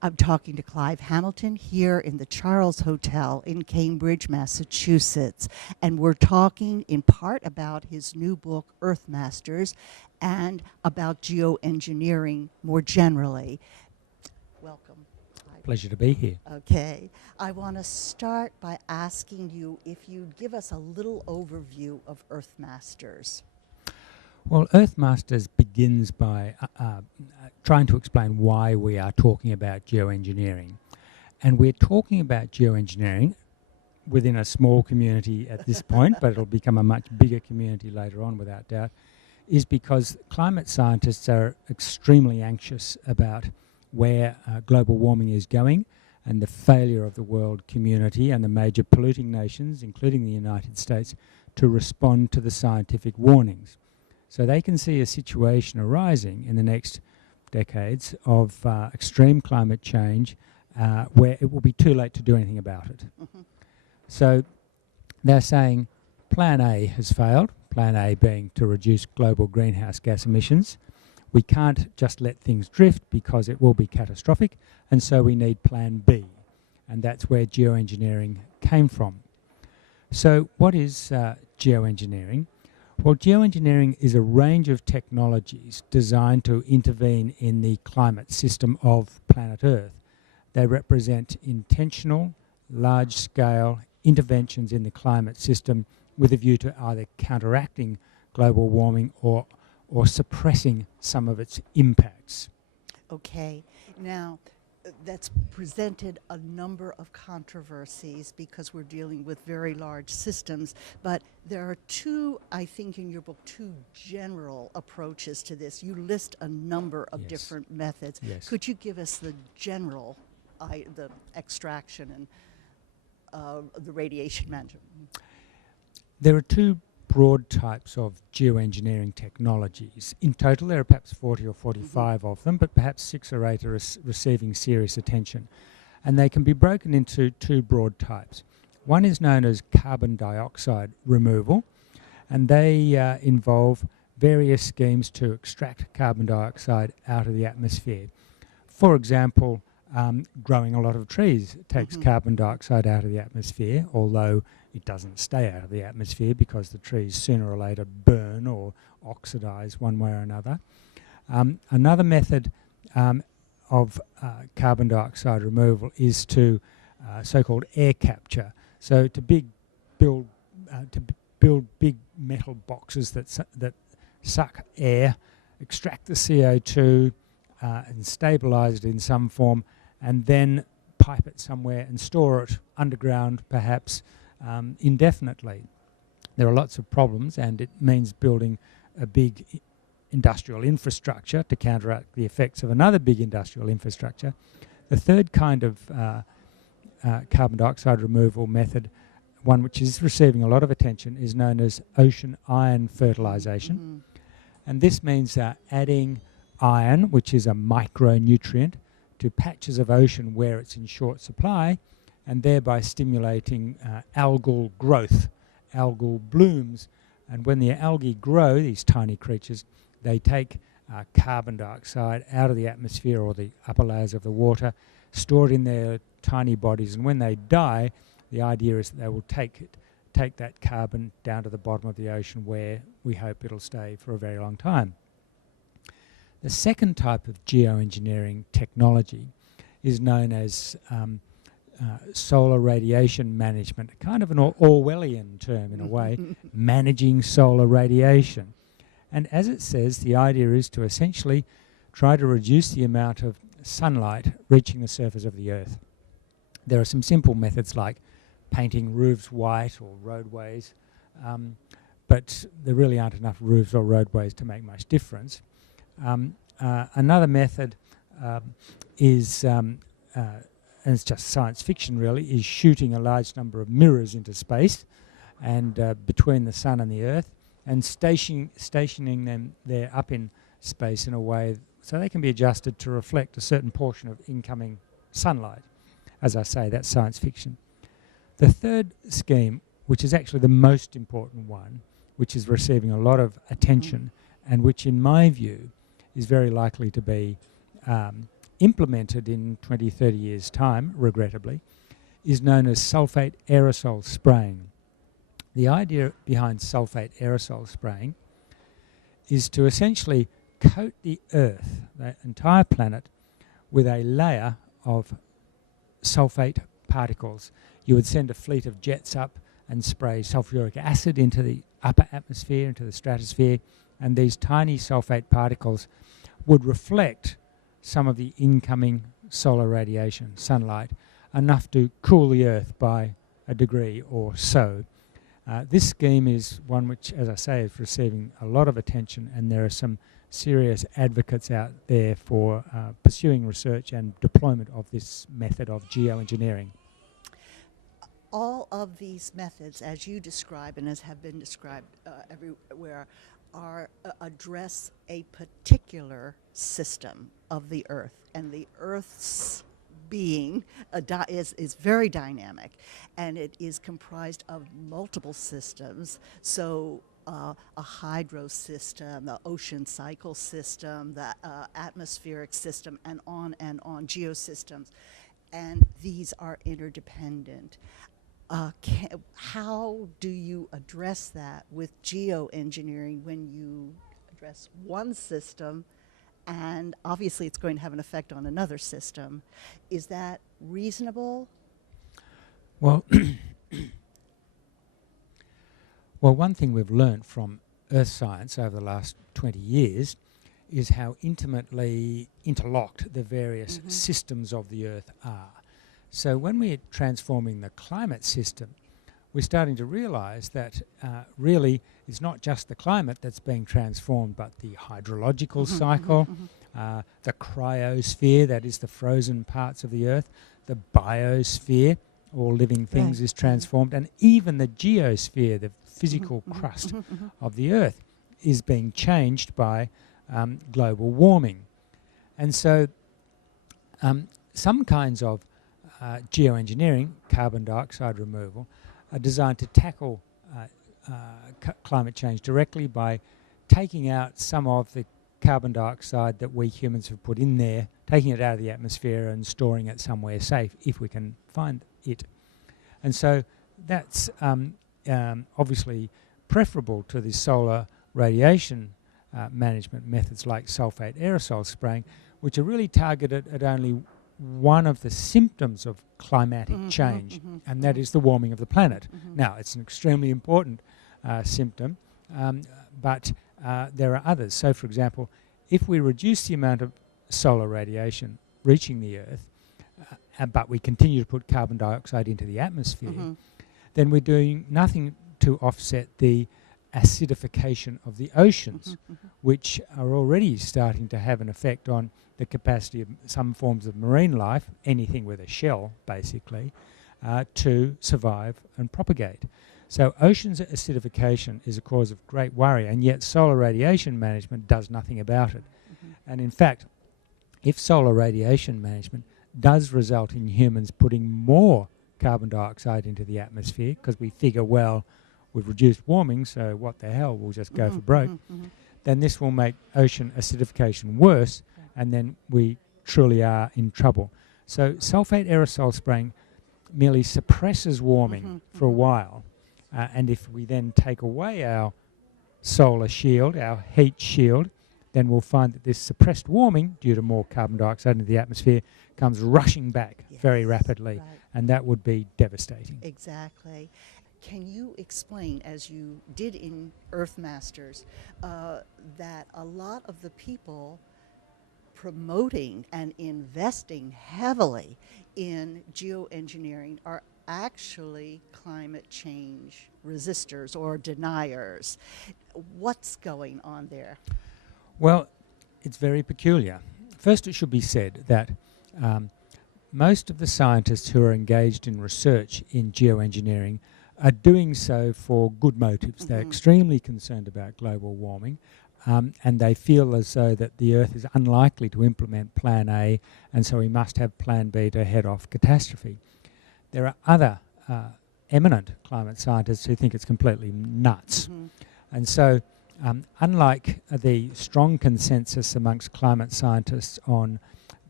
I'm talking to Clive Hamilton here in the Charles Hotel in Cambridge, Massachusetts. And we're talking in part about his new book, Earthmasters, and about geoengineering more generally. Welcome, Clive. Pleasure to be here. Okay. I want to start by asking you if you'd give us a little overview of Earthmasters. Well, Earthmasters begins by trying to explain why we are talking about geoengineering. And we're talking about geoengineering within a small community at this point, but it'll become a much bigger community later on without doubt, is because climate scientists are extremely anxious about where global warming is going and the failure of the world community and the major polluting nations, including the United States, to respond to the scientific warnings. So they can see a situation arising in the next decades of extreme climate change where it will be too late to do anything about it. Mm-hmm. So they're saying Plan A has failed, Plan A being to reduce global greenhouse gas emissions. We can't just let things drift because it will be catastrophic, and so we need Plan B. And that's where geoengineering came from. So what is geoengineering? Well, geoengineering is a range of technologies designed to intervene in the climate system of planet Earth. They represent intentional, large-scale interventions in the climate system with a view to either counteracting global warming or suppressing some of its impacts. Okay. Now, that's presented a number of controversies because we're dealing with very large systems, but there are two, I think in your book, two general approaches to this. You list a number of different methods. Yes. Could you give us the general, the extraction and the radiation management? There are two broad types of geoengineering technologies. In total, there are perhaps 40 or 45 of them, but perhaps 6 or 8 are receiving serious attention. And they can be broken into two broad types. One is known as carbon dioxide removal, and they involve various schemes to extract carbon dioxide out of the atmosphere. For example, growing a lot of trees takes carbon dioxide out of the atmosphere, although it doesn't stay out of the atmosphere because the trees sooner or later burn or oxidize one way or another. Another method of carbon dioxide removal is to so-called air capture. So to build big metal boxes that suck air, extract the CO2 and stabilize it in some form, and then pipe it somewhere and store it underground, perhaps indefinitely. There are lots of problems, and it means building a big industrial infrastructure to counteract the effects of another big industrial infrastructure. The third kind of carbon dioxide removal method, one which is receiving a lot of attention, is known as ocean iron fertilization. And this means adding iron, which is a micronutrient, to patches of ocean where it's in short supply, and thereby stimulating algal growth, algal blooms. And when the algae grow, these tiny creatures, they take carbon dioxide out of the atmosphere or the upper layers of the water, store it in their tiny bodies, and when they die, the idea is that they will take that carbon down to the bottom of the ocean where we hope it'll stay for a very long time. The second type of geoengineering technology is known as solar radiation management, kind of an Orwellian term in a way, managing solar radiation. And as it says, the idea is to essentially try to reduce the amount of sunlight reaching the surface of the Earth. There are some simple methods like painting roofs white or roadways, but there really aren't enough roofs or roadways to make much difference. Another method is, and it's just science fiction really, is shooting a large number of mirrors into space and between the sun and the Earth, and stationing them there up in space in a way so they can be adjusted to reflect a certain portion of incoming sunlight. As I say, that's science fiction. The third scheme, which is actually the most important one, which is receiving a lot of attention and which in my view is very likely to be implemented in 20, 30 years' time, regrettably, is known as sulfate aerosol spraying. The idea behind sulfate aerosol spraying is to essentially coat the Earth, the entire planet, with a layer of sulfate particles. You would send a fleet of jets up and spray sulfuric acid into the upper atmosphere, into the stratosphere, and these tiny sulfate particles would reflect some of the incoming solar radiation, sunlight, enough to cool the Earth by a degree or so. This scheme is one which, as I say, is receiving a lot of attention, and there are some serious advocates out there for pursuing research and deployment of this method of geoengineering. All of these methods, as you describe and as have been described everywhere, address a particular system of the Earth, and the Earth's being is very dynamic, and it is comprised of multiple systems. So a hydro system, the ocean cycle system, the atmospheric system, and on, geosystems. And these are interdependent. How do you address that with geoengineering when you address one system and obviously it's going to have an effect on another system? Is that reasonable? Well, well, one thing we've learned from earth science over the last 20 years is how intimately interlocked the various systems of the Earth are. So when we're transforming the climate system, we're starting to realise that really it's not just the climate that's being transformed, but the hydrological cycle, the cryosphere, that is the frozen parts of the Earth, the biosphere, all living things, is transformed, and even the geosphere, the physical crust of the Earth, is being changed by global warming. And so some kinds of geoengineering, carbon dioxide removal, are designed to tackle climate change directly by taking out some of the carbon dioxide that we humans have put in there, taking it out of the atmosphere and storing it somewhere safe if we can find it. And so that's obviously preferable to the solar radiation management methods like sulfate aerosol spraying, which are really targeted at only one of the symptoms of climatic change, and that is the warming of the planet. Now, it's an extremely important symptom, but there are others. So, for example, if we reduce the amount of solar radiation reaching the Earth, but we continue to put carbon dioxide into the atmosphere, then we're doing nothing to offset the acidification of the oceans, which are already starting to have an effect on the capacity of some forms of marine life, anything with a shell basically, to survive and propagate. So oceans acidification is a cause of great worry, and yet solar radiation management does nothing about it. And in fact, if solar radiation management does result in humans putting more carbon dioxide into the atmosphere, because we figure, well, we've reduced warming, so what the hell, we'll just go for broke, then this will make ocean acidification worse, and then we truly are in trouble. So sulfate aerosol spraying merely suppresses warming for a while, and if we then take away our solar shield, our heat shield, then we'll find that this suppressed warming, due to more carbon dioxide into the atmosphere, comes rushing back very rapidly, and that would be devastating. Exactly. Can you explain, as you did in Earthmasters, that a lot of the people promoting and investing heavily in geoengineering are actually climate change resistors or deniers? What's going on there? Well, it's very peculiar. First, it should be said that most of the scientists who are engaged in research in geoengineering are doing so for good motives. They're extremely concerned about global warming, and they feel as though that the Earth is unlikely to implement Plan A, and so we must have Plan B to head off catastrophe. There are other eminent climate scientists who think it's completely nuts. And so, unlike the strong consensus amongst climate scientists on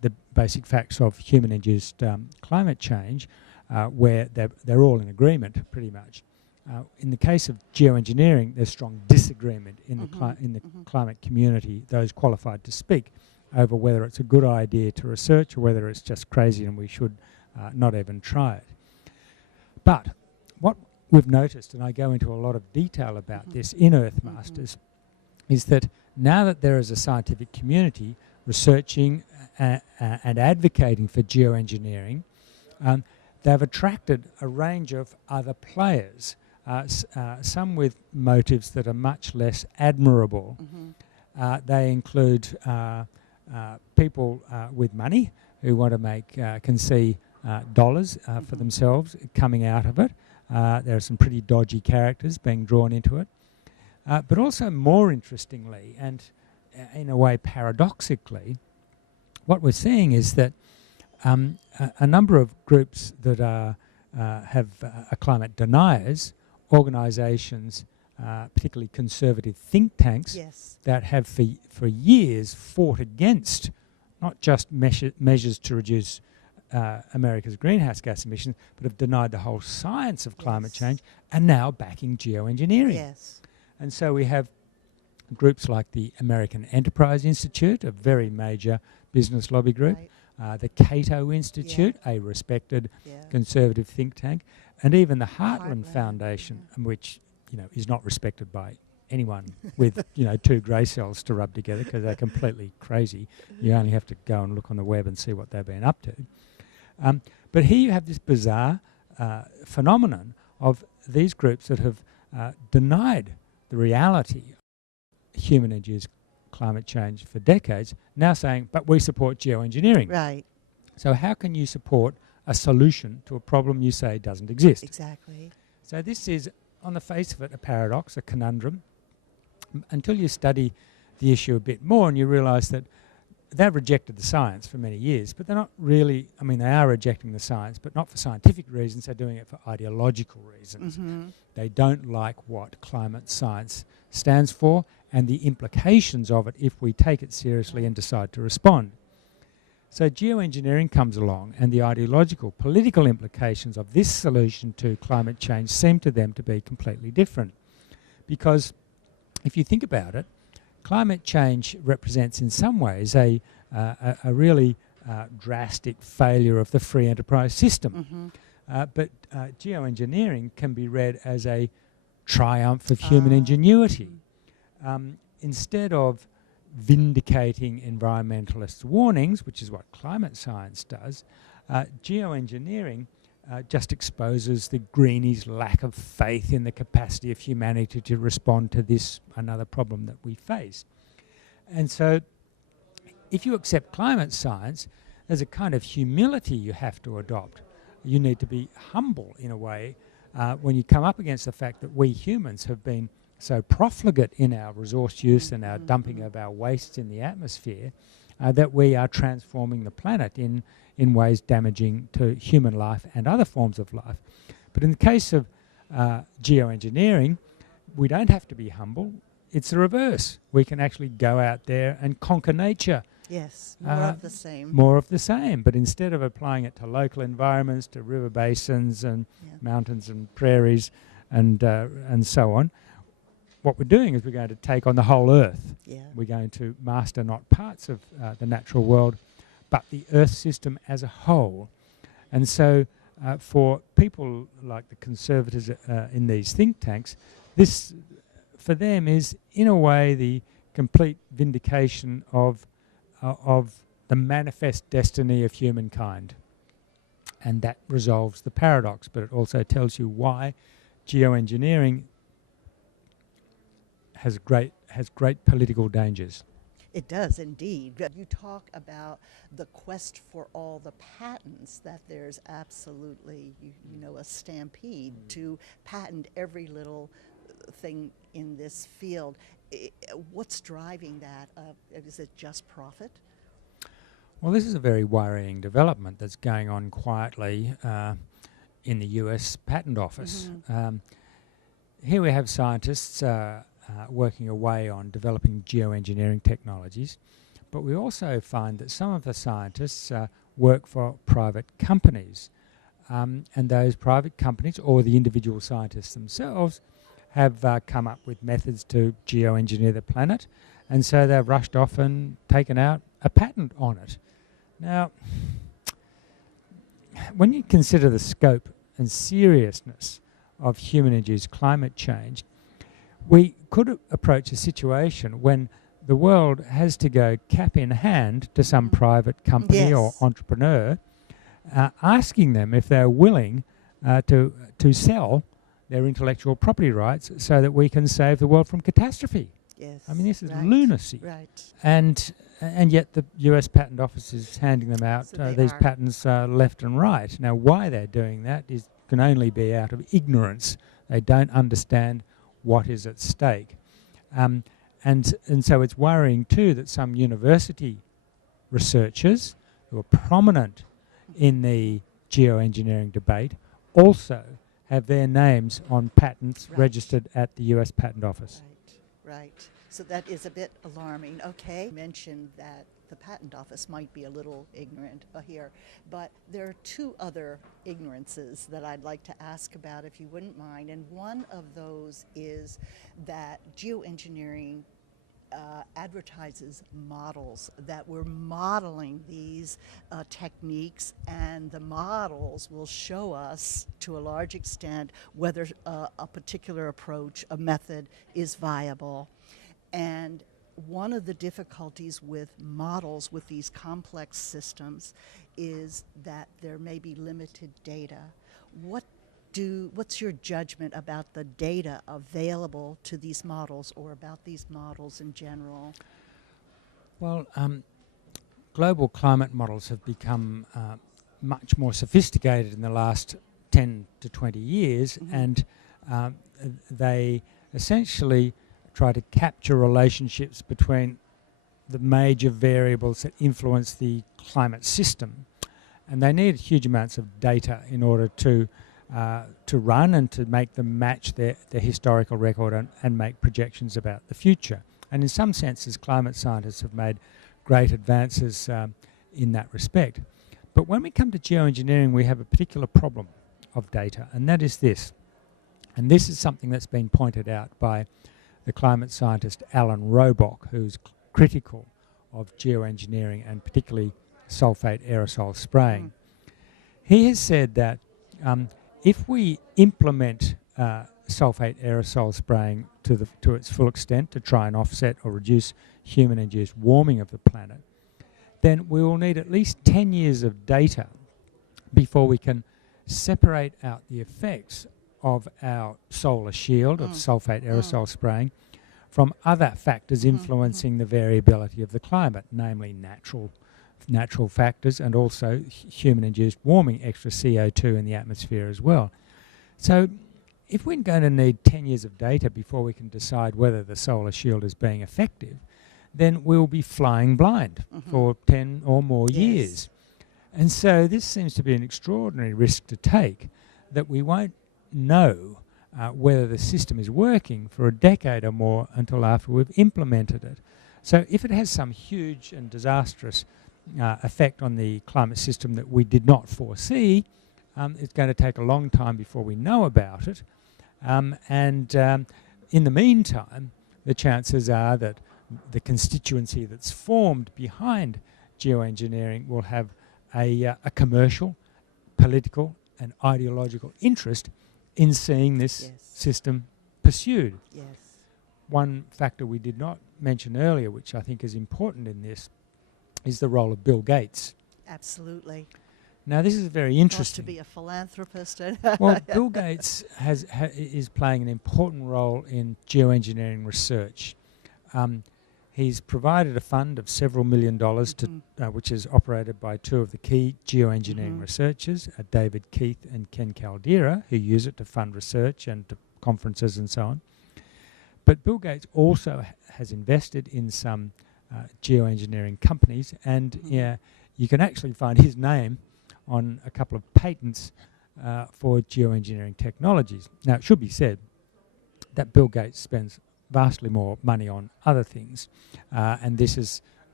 the basic facts of human-induced climate change, where they're all in agreement pretty much. In the case of geoengineering, there's strong disagreement in the climate community, those qualified to speak, over whether it's a good idea to research or whether it's just crazy and we should not even try it. But what we've noticed, and I go into a lot of detail about this in Earthmasters, is that now that there is a scientific community researching and advocating for geoengineering, they've attracted a range of other players, some with motives that are much less admirable. They include people with money who want to can see dollars for themselves coming out of it. There are some pretty dodgy characters being drawn into it. But also more interestingly, and in a way paradoxically, what we're seeing is that a number of groups that have climate deniers, organisations, particularly conservative think tanks, that have for years fought against not just measures to reduce America's greenhouse gas emissions, but have denied the whole science of climate change, and now backing geoengineering. And so we have groups like the American Enterprise Institute, a very major business lobby group, the Cato Institute, a respected conservative think tank, and even the Heartland Foundation, which is not respected by anyone with two grey cells to rub together because they're completely crazy. You only have to go and look on the web and see what they've been up to. But here you have this bizarre phenomenon of these groups that have denied the reality of human-induced climate change for decades, now saying, but we support geoengineering. Right. So how can you support a solution to a problem you say doesn't exist? Exactly. So this is, on the face of it, a paradox, a conundrum, until you study the issue a bit more and you realise that they've rejected the science for many years, but they're not really, they are rejecting the science, but not for scientific reasons, they're doing it for ideological reasons. They don't like what climate science stands for and the implications of it if we take it seriously and decide to respond. So geoengineering comes along, and the ideological, political implications of this solution to climate change seem to them to be completely different. Because if you think about it, climate change represents in some ways a really drastic failure of the free enterprise system. But geoengineering can be read as a triumph of human ingenuity. Instead of vindicating environmentalists' warnings, which is what climate science does, geoengineering just exposes the greenies' lack of faith in the capacity of humanity to respond to this another problem that we face. And so if you accept climate science, there's a kind of humility you have to adopt. You need to be humble in a way when you come up against the fact that we humans have been so profligate in our resource use and our dumping of our wastes in the atmosphere that we are transforming the planet in ways damaging to human life and other forms of life. But in the case of geoengineering, we don't have to be humble. It's the reverse. We can actually go out there and conquer nature. Yes, more of the same. More of the same, but instead of applying it to local environments, to river basins and mountains and prairies and so on, what we're doing is we're going to take on the whole Earth. We're going to master not parts of the natural world, but the Earth system as a whole. And so for people like the conservatives in these think tanks, this, for them, is in a way the complete vindication of the manifest destiny of humankind. And that resolves the paradox, but it also tells you why geoengineering has great political dangers. It does indeed. You talk about the quest for all the patents, that there's absolutely, a stampede to patent every little thing in this field. What's driving that? Is it just profit? Well, this is a very worrying development that's going on quietly in the US Patent Office. Here we have scientists working away on developing geoengineering technologies, but we also find that some of the scientists work for private companies. And those private companies, or the individual scientists themselves, have come up with methods to geoengineer the planet, and so they've rushed off and taken out a patent on it. Now, when you consider the scope and seriousness of human-induced climate change, we could approach a situation when the world has to go cap in hand to some private company or entrepreneur, asking them if they're willing to sell their intellectual property rights so that we can save the world from catastrophe. Yes. I mean, this is lunacy. Right. And yet the US Patent Office is handing them out, these patents left and right. Now, why they're doing that can only be out of ignorance. They don't understand what is at stake. And so it's worrying too that some university researchers who are prominent in the geoengineering debate also have their names on patents registered at the US Patent Office. Right. So that is a bit alarming. Okay. You mentioned that the Patent Office might be a little ignorant here, but there are two other ignorances that I'd like to ask about, if you wouldn't mind. And one of those is that geoengineering advertises models, that we're modeling these techniques, and the models will show us to a large extent whether a particular approach, a method, is viable. And one of the difficulties with models with these complex systems is that there may be limited data. What's your judgment about the data available to these models, or about these models in general? Well, global climate models have become much more sophisticated in the last 10 to 20 years, and they essentially try to capture relationships between the major variables that influence the climate system. And they need huge amounts of data in order to run and to make them match their historical record and make projections about the future. And in some senses, climate scientists have made great advances in that respect. But when we come to geoengineering, we have a particular problem of data, and that is this. And this is something that's been pointed out by the climate scientist Alan Robock, who's critical of geoengineering and particularly sulfate aerosol spraying. He has said that if we implement sulfate aerosol spraying to its full extent to try and offset or reduce human-induced warming of the planet, then we will need at least 10 years of data before we can separate out the effects of our solar shield of sulfate aerosol spraying from other factors influencing the variability of the climate, namely natural factors and also human-induced warming, extra CO2 in the atmosphere as well. So if we're going to need 10 years of data before we can decide whether the solar shield is being effective, then we'll be flying blind for 10 or more years. And so this seems to be an extraordinary risk to take, that we won't know whether the system is working for a decade or more until after we've implemented it. So if it has some huge and disastrous effect on the climate system that we did not foresee, it's going to take a long time before we know about it. And in the meantime, the chances are that the constituency that's formed behind geoengineering will have a commercial, political and ideological interest in seeing this system pursued. One factor we did not mention earlier, which I think is important in this, is the role of Bill Gates. Absolutely. Now, this is very interesting. To be a philanthropist. Well, Bill Gates is playing an important role in geoengineering research. He's provided a fund of several $1 million, which is operated by two of the key geoengineering researchers, David Keith and Ken Caldera, who use it to fund research and to conferences and so on. But Bill Gates also has invested in some geoengineering companies, and you can actually find his name on a couple of patents for geoengineering technologies. Now, it should be said that Bill Gates spends vastly more money on other things, and this has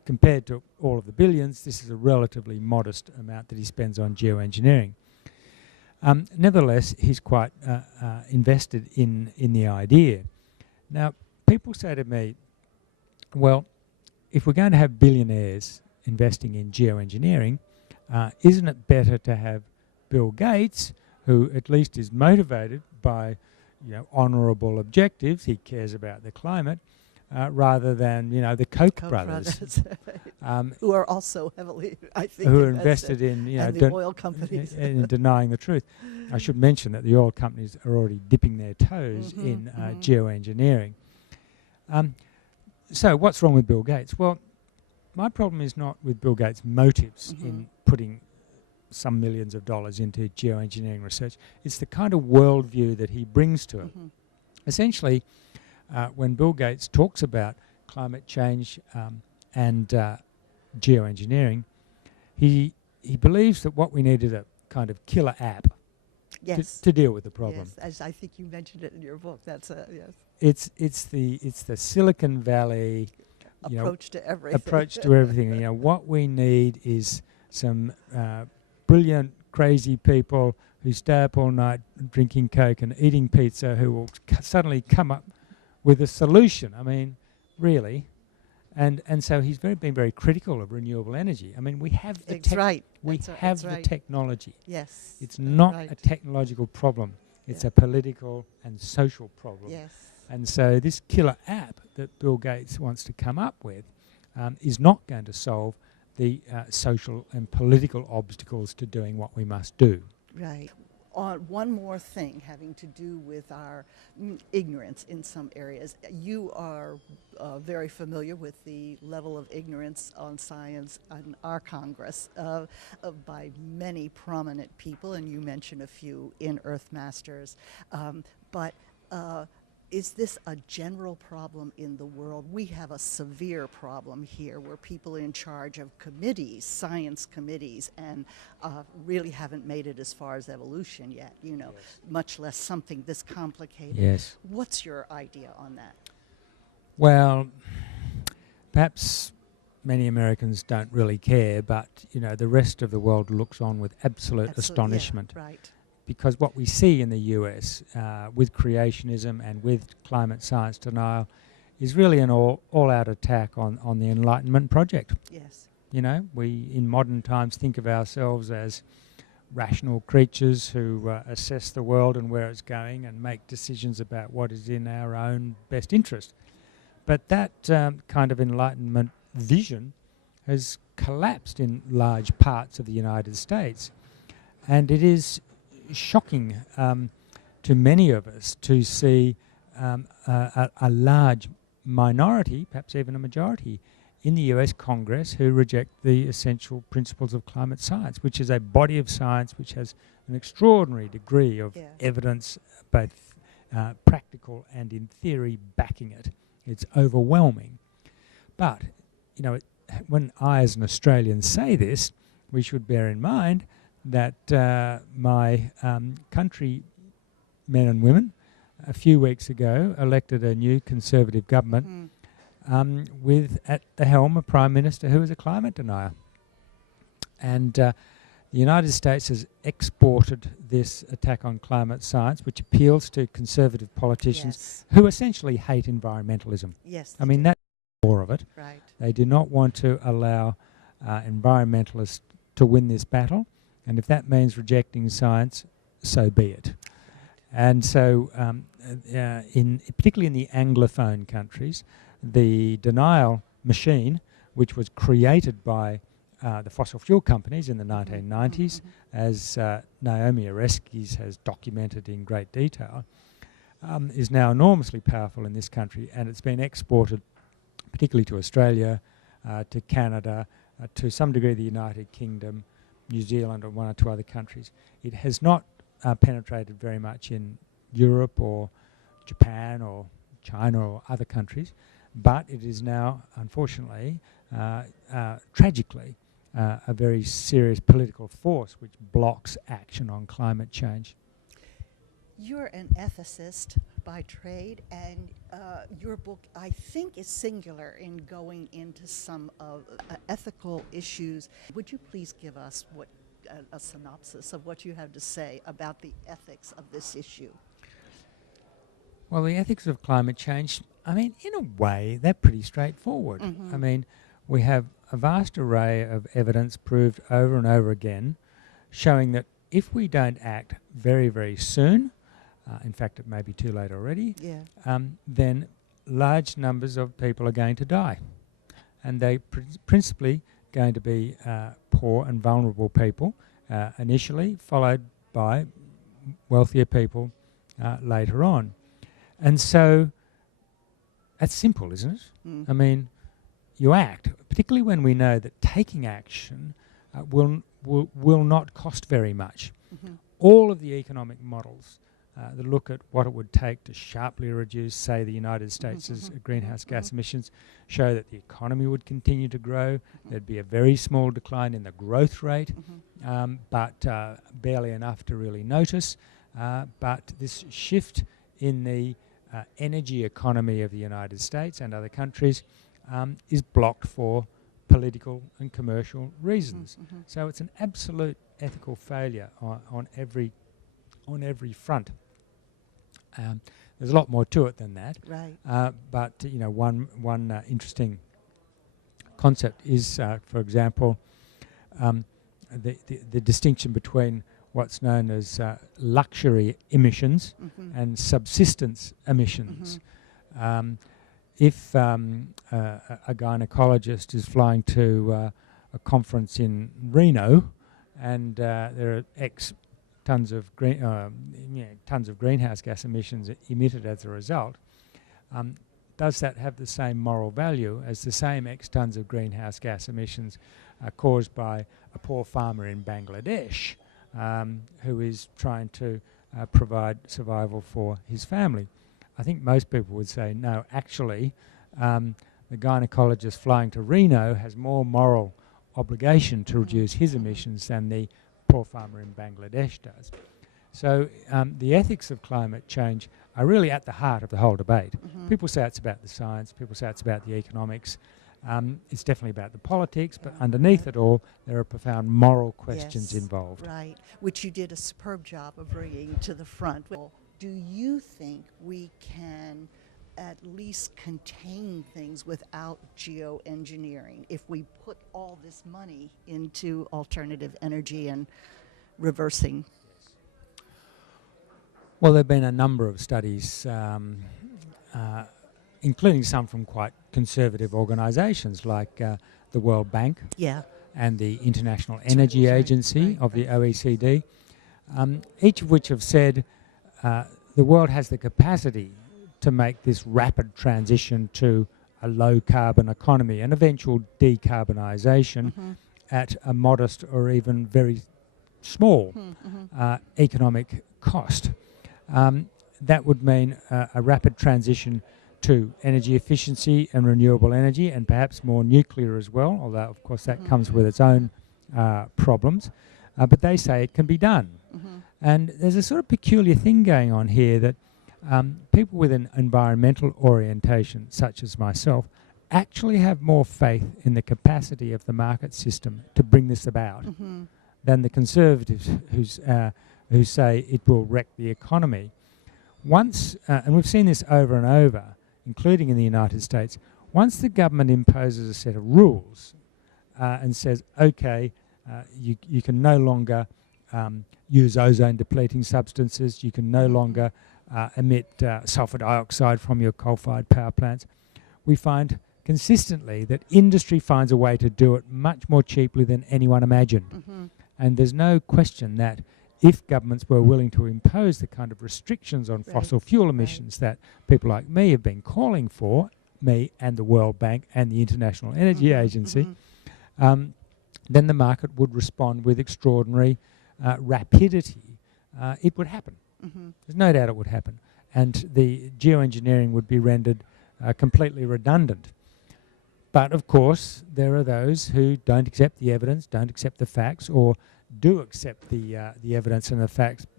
compared to all of the billions, this is a relatively modest amount that he spends on geoengineering. Nevertheless, he's quite invested in the idea. Now, people say to me, well, if we're going to have billionaires investing in geoengineering, isn't it better to have Bill Gates, who at least is motivated by honourable objectives, he cares about the climate, rather than the Koch brothers. Who are also heavily, I think, who are invested in and the oil companies in denying the truth. I should mention that the oil companies are already dipping their toes in geoengineering. So what's wrong with Bill Gates? Well, my problem is not with Bill Gates' motives in putting some millions of dollars into geoengineering research. It's the kind of worldview that he brings to it. Essentially, when Bill Gates talks about climate change and geoengineering, he believes that what we need is a kind of killer app to deal with the problem. Yes, as I think you mentioned it in your book. That's yes. It's the Silicon Valley approach to everything. Approach to everything. What we need is some brilliant, crazy people who stay up all night drinking Coke and eating pizza, who will suddenly come up with a solution. I mean, really. And so he's been very critical of renewable energy. I mean, we have the the technology. Yes. It's not a technological problem. It's a political and social problem. Yes. And so this killer app that Bill Gates wants to come up with is not going to solve the social and political obstacles to doing what we must do. Right. One more thing having to do with our ignorance in some areas. You are very familiar with the level of ignorance on science in our Congress by many prominent people, and you mentioned a few in Earthmasters. But is this a general problem in the world? We have a severe problem here where people in charge of committees, science committees, and really haven't made it as far as evolution yet, much less something this complicated. Yes. What's your idea on that? Well, perhaps many Americans don't really care, but, the rest of the world looks on with absolute astonishment. Yeah, right. Because what we see in the US with creationism and with climate science denial is really an all-out attack on the Enlightenment project. Yes. We in modern times think of ourselves as rational creatures who assess the world and where it's going and make decisions about what is in our own best interest. But that kind of Enlightenment vision has collapsed in large parts of the United States. And it is shocking to many of us to see a large minority, perhaps even a majority, in the US Congress who reject the essential principles of climate science, which is a body of science which has an extraordinary degree of evidence, both practical and in theory, backing it. It's overwhelming. But, when I as an Australian say this, we should bear in mind that my countrymen and women a few weeks ago elected a new Conservative government with at the helm a Prime Minister who is a climate denier. And the United States has exported this attack on climate science, which appeals to Conservative politicians who essentially hate environmentalism. Yes. I mean, that's the core of it. Right. They do not want to allow environmentalists to win this battle. And if that means rejecting science, so be it. And so, particularly in the Anglophone countries, the denial machine, which was created by the fossil fuel companies in the 1990s, as Naomi Oreskes has documented in great detail, is now enormously powerful in this country, and it's been exported particularly to Australia, to Canada, to some degree the United Kingdom, New Zealand and one or two other countries. It has not penetrated very much in Europe or Japan or China or other countries, but it is now, unfortunately, tragically, a very serious political force which blocks action on climate change. You're an ethicist by trade, and your book, I think, is singular in going into some of ethical issues. Would you please give us a synopsis of what you have to say about the ethics of this issue? Well, the ethics of climate change, I mean, in a way, they're pretty straightforward. Mm-hmm. I mean, we have a vast array of evidence proved over and over again showing that if we don't act very, very soon, in fact, it may be too late already, then large numbers of people are going to die. And they principally going to be poor and vulnerable people initially, followed by wealthier people later on. And so that's simple, isn't it? Mm. I mean, you act, particularly when we know that taking action will not cost very much. Mm-hmm. All of the economic models that look at what it would take to sharply reduce, say, the United States' greenhouse gas emissions show that the economy would continue to grow. There'd be a very small decline in the growth rate, but barely enough to really notice. But this shift in the energy economy of the United States and other countries is blocked for political and commercial reasons. So it's an absolute ethical failure on every front. There's a lot more to it than that. Right. But you know, one interesting concept is, for example, the distinction between what's known as luxury emissions and subsistence emissions. If a gynecologist is flying to a conference in Reno and there are X tons of greenhouse gas emissions emitted as a result, does that have the same moral value as the same X tons of greenhouse gas emissions caused by a poor farmer in Bangladesh who is trying to provide survival for his family? I think most people would say, no, actually, the gynecologist flying to Reno has more moral obligation to reduce his emissions than the poor farmer in Bangladesh does. So the ethics of climate change are really at the heart of the whole debate. People say it's about the science, people say it's about the economics. It's definitely about the politics, but underneath it all, there are profound moral questions involved. Right, which you did a superb job of bringing to the front. Well, do you think we can at least contain things without geoengineering if we put all this money into alternative energy and reversing? Well, there have been a number of studies, including some from quite conservative organisations like the World Bank and the International Energy Agency of the OECD, each of which have said the world has the capacity to make this rapid transition to a low-carbon economy, an eventual decarbonisation at a modest or even very small economic cost. That would mean a rapid transition to energy efficiency and renewable energy, and perhaps more nuclear as well, although of course that comes with its own problems. But they say it can be done. And there's a sort of peculiar thing going on here that people with an environmental orientation, such as myself, actually have more faith in the capacity of the market system to bring this about than the conservatives who say it will wreck the economy. Once, and we've seen this over and over, including in the United States, once the government imposes a set of rules and says, okay, you can no longer use ozone-depleting substances, you can no longer emit sulfur dioxide from your coal-fired power plants, we find consistently that industry finds a way to do it much more cheaply than anyone imagined. And there's no question that if governments were willing to impose the kind of restrictions on fossil fuel emissions that people like me have been calling for, me and the World Bank and the International Energy Agency, then the market would respond with extraordinary rapidity. It would happen. There's no doubt it would happen. And the geoengineering would be rendered completely redundant. But of course, there are those who don't accept the evidence, don't accept the facts, or do accept the evidence and the facts,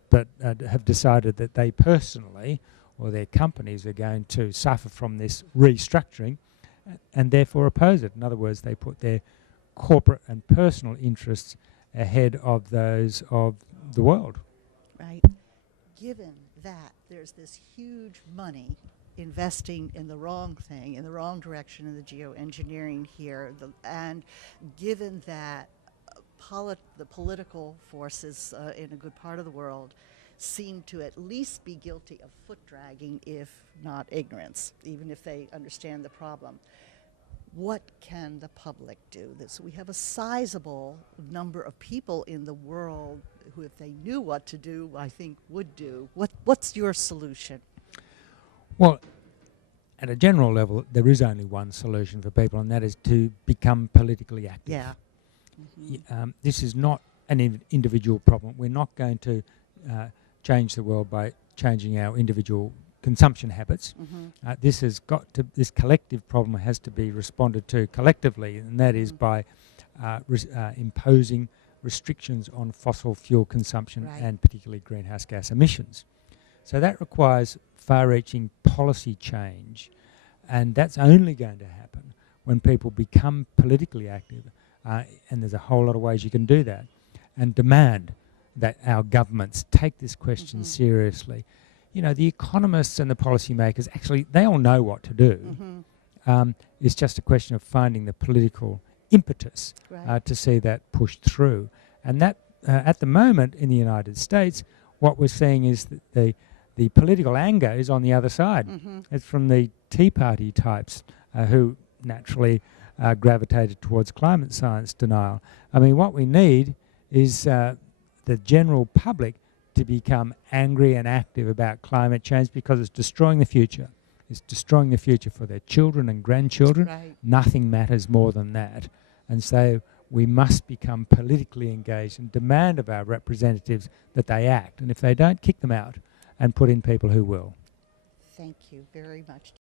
have decided that they personally or their companies are going to suffer from this restructuring and therefore oppose it. In other words, they put their corporate and personal interests ahead of those of the world. Right. Given that there's this huge money investing in the wrong thing, in the wrong direction in the geoengineering here, and given that the political forces in a good part of the world seem to at least be guilty of foot dragging, if not ignorance, even if they understand the problem. What can the public do? So we have a sizable number of people in the world who, if they knew what to do, I think would do. What's your solution? Well, at a general level, there is only one solution for people, and that is to become politically active. Yeah. Mm-hmm. This is not an individual problem. We're not going to change the world by changing our individual consumption habits. Mm-hmm. This collective problem has to be responded to collectively, and that is by imposing restrictions on fossil fuel consumption Right. and particularly greenhouse gas emissions. So that requires far-reaching policy change, and that's only going to happen when people become politically active, and there's a whole lot of ways you can do that, and demand that our governments take this question seriously. You know, the economists and the policymakers, actually, they all know what to do. Mm-hmm. It's just a question of finding the political impetus Right. to see that pushed through. And that, at the moment in the United States, what we're seeing is that the political anger is on the other side. Mm-hmm. It's from the Tea Party types who naturally gravitated towards climate science denial. I mean, what we need is the general public to become angry and active about climate change, because it's destroying the future. It's destroying the future for their children and grandchildren. Right. Nothing matters more than that. And so we must become politically engaged and demand of our representatives that they act. And if they don't, kick them out and put in people who will. Thank you very much.